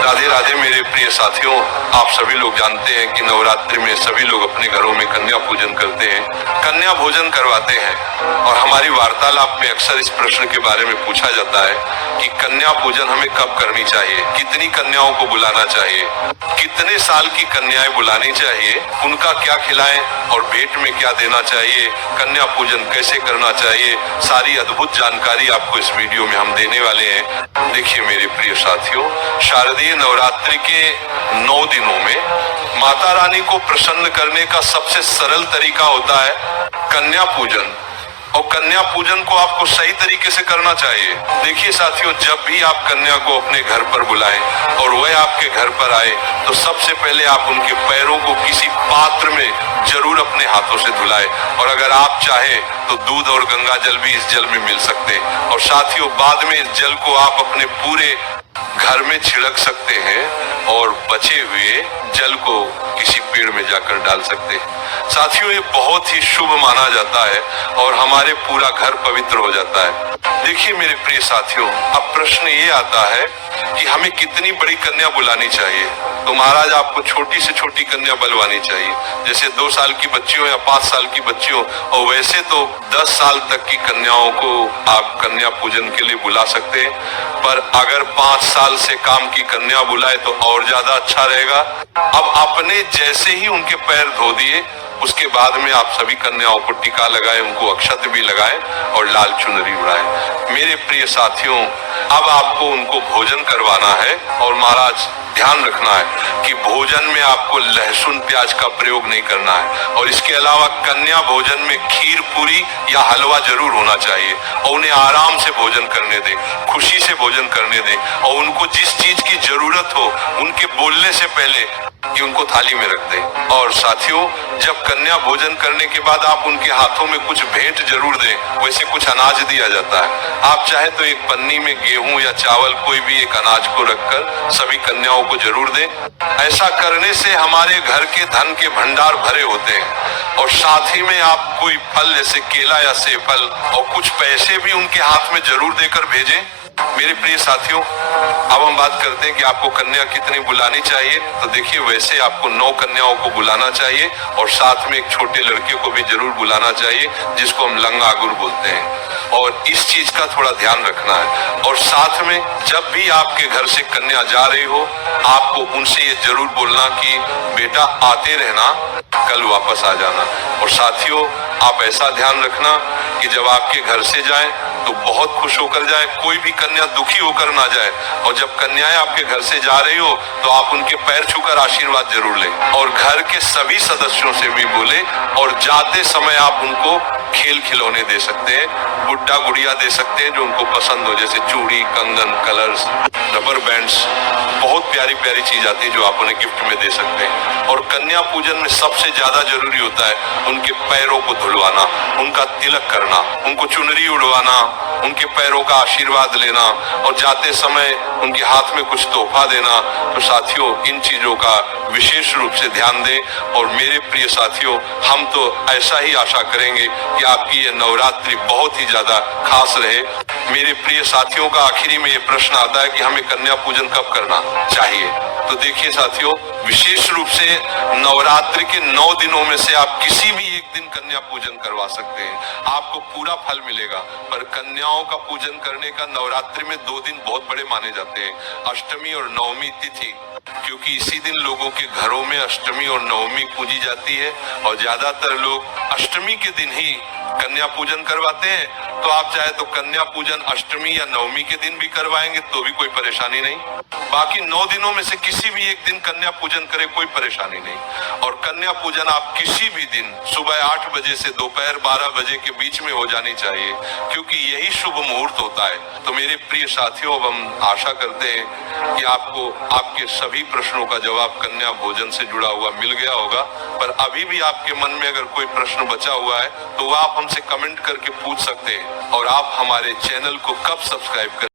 राधे राधे मेरे प्रिय साथियों, आप सभी लोग जानते हैं कि नवरात्रि में सभी लोग अपने घरों में कन्या पूजन करते हैं, कन्या भोजन करवाते हैं। और हमारी वार्तालाप में अक्सर इस प्रश्न के बारे में पूछा जाता है कि कन्या पूजन हमें कब करनी चाहिए, कितनी कन्याओं को बुलाना चाहिए, कितने साल की कन्याएं बुलानी चाहिए, उनका क्या खिलाएं और भेंट में क्या देना चाहिए, कन्या पूजन कैसे करना चाहिए। सारी अद्भुत जानकारी आपको इस वीडियो में हम देने वाले हैं। देखिए मेरे प्रिय साथियों, शारदीय नवरात्रि के 9 दिनों में माता रानी को प्रसन्न करने का सबसे सरल तरीका होता है कन्या पूजन। और कन्या पूजन को आपको सही तरीके से करना चाहिए। देखिए साथियों, जब भी आप कन्या को अपने घर पर बुलाएं और वह आपके घर पर आए तो सबसे पहले आप उनके पैरों को किसी पात्र में जरूर अपने हाथों से धुलाएं। और अगर आप चाहें तो दूध और गंगा जल भी इस जल में मिल सकते हैं। और साथियों, बाद में इस जल को आप अपने पूरे घर में छिड़क सकते हैं और बचे हुए जल को किसी पेड़ में जाकर डाल सकते हैं। साथियों, ये बहुत ही शुभ माना जाता है और हमारे पूरा घर पवित्र हो जाता है। देखिए मेरे प्रिय साथियों, अब प्रश्न ये आता है कि हमें कितनी बड़ी कन्या बुलानी चाहिए। तो महाराज, आपको छोटी से छोटी कन्या बुलवानी चाहिए, जैसे 2 साल की बच्ची हो या 5 साल की बच्ची हो। और वैसे तो 10 साल तक की कन्याओं को आप कन्या पूजन के लिए बुला सकते हैं, पर अगर 5 साल से काम की कन्या बुलाए तो और ज्यादा अच्छा रहेगा। अब अपने जैसे ही उनके पैर धो दिए, उसके बाद में आप सभी कन्याओं को टीका लगाएं, उनको अक्षत भी लगाएं और लाल चुनरी उड़ाएं। मेरे प्रिय साथियों, अब आपको उनको भोजन करवाना है और महाराज ध्यान रखना है कि भोजन में आपको लहसुन प्याज का प्रयोग नहीं करना है। और इसके अलावा कन्या भोजन में खीर पूरी या हलवा जरूर होना चाहिए। और उन्हें आराम से भोजन करने दें, खुशी से भोजन करने दें और उनको जिस चीज की जरूरत हो उनके बोलने से पहले कि उनको थाली में रख दें। और साथियों, जब कन्या भोजन करने के बाद आप उनके हाथों में कुछ भेंट जरूर दें। वैसे कुछ अनाज दिया जाता है, आप चाहे तो एक पन्नी में गेहूं या चावल कोई भी एक अनाज को रखकर सभी कन्याओं को जरूर दें। ऐसा करने से हमारे घर के धन के भंडार भरे होते हैं। और साथ ही में आप कोई फल जैसे केला या सेब और कुछ पैसे भी उनके हाथ में जरूर देकर भेजें। मेरे प्रिय साथियों, अब हम बात करते हैं कि आपको कन्या कितनी बुलानी चाहिए। तो देखिए, वैसे आपको 9 कन्याओं को बुलाना चाहिए और साथ में एक छोटे लड़के को भी जरूर बुलाना चाहिए, जिसको हम लंगागुर बोलते हैं। और इस चीज का थोड़ा ध्यान रखना है। और साथ में जब भी आपके घर से कन्या जा रही हो, आपको उनसे ये जरूर बोलना कि बेटा आते रहना, कल वापस आ जाना। और साथियों, आप ऐसा ध्यान रखना कि जब आपके घर से जाए तो बहुत खुश होकर जाए, कोई भी कन्या दुखी होकर ना जाए। और जब कन्याएं आपके घर से जा रही हो तो आप उनके पैर छूकर आशीर्वाद जरूर लें और घर के सभी सदस्यों से भी बोले। और जाते समय आप उनको खेल खिलौने दे सकते हैं, गुड्डा गुड़िया दे सकते हैं जो उनको पसंद हो, जैसे चूड़ी, कंगन, कलर्स, रबर बैंड्स, बहुत प्यारी प्यारी चीज आती है जो आप उन्हें गिफ्ट में दे सकते हैं। और कन्या पूजन में सबसे ज्यादा जरूरी होता है उनके पैरों को धुलवाना, उनका तिलक करना, उनको चुनरी उड़वाना, उनके पैरों का आशीर्वाद लेना और जाते समय उनके हाथ में कुछ तोहफा देना। तो साथियों, इन चीजों का विशेष रूप से ध्यान दें। और मेरे प्रिय साथियों, हम तो ऐसा ही आशा करेंगे कि आपकी ये नवरात्रि बहुत ही ज्यादा खास रहे। मेरे प्रिय साथियों का आखिरी में ये प्रश्न आता है कि हमें कन्या पूजन कब करना चाहिए। तो देखिए साथियों, विशेष रूप से नवरात्रि के 9 दिनों में से आप किसी भी एक दिन कन्या पूजन करवा सकते हैं, आपको पूरा फल मिलेगा। पर कन्याओं का पूजन करने का नवरात्रि में 2 दिन बहुत बड़े माने जाते हैं, अष्टमी और नवमी तिथि, क्योंकि इसी दिन लोगों के घरों में अष्टमी और नवमी पूजी जाती है। और ज्यादातर लोग अष्टमी के दिन ही कन्या पूजन करवाते हैं। तो आप चाहे तो कन्या पूजन अष्टमी या नवमी के दिन भी करवाएंगे तो भी कोई परेशानी नहीं। बाकी 9 दिनों में से किसी भी एक दिन कन्या पूजन करें, कोई परेशानी नहीं। और कन्या पूजन आप किसी भी दिन सुबह 8 बजे से दोपहर 12 बजे के बीच में हो जानी चाहिए, क्योंकि यही शुभ मुहूर्त होता है। तो मेरे प्रिय साथियों, अब हम आशा करते हैं कि आपको आपके सभी प्रश्नों का जवाब कन्या भोजन से जुड़ा हुआ मिल गया होगा। पर अभी भी आपके मन में अगर कोई प्रश्न बचा हुआ है तो वह आप हमसे कमेंट करके पूछ सकते हैं। और आप हमारे चैनल को कब सब्सक्राइब करें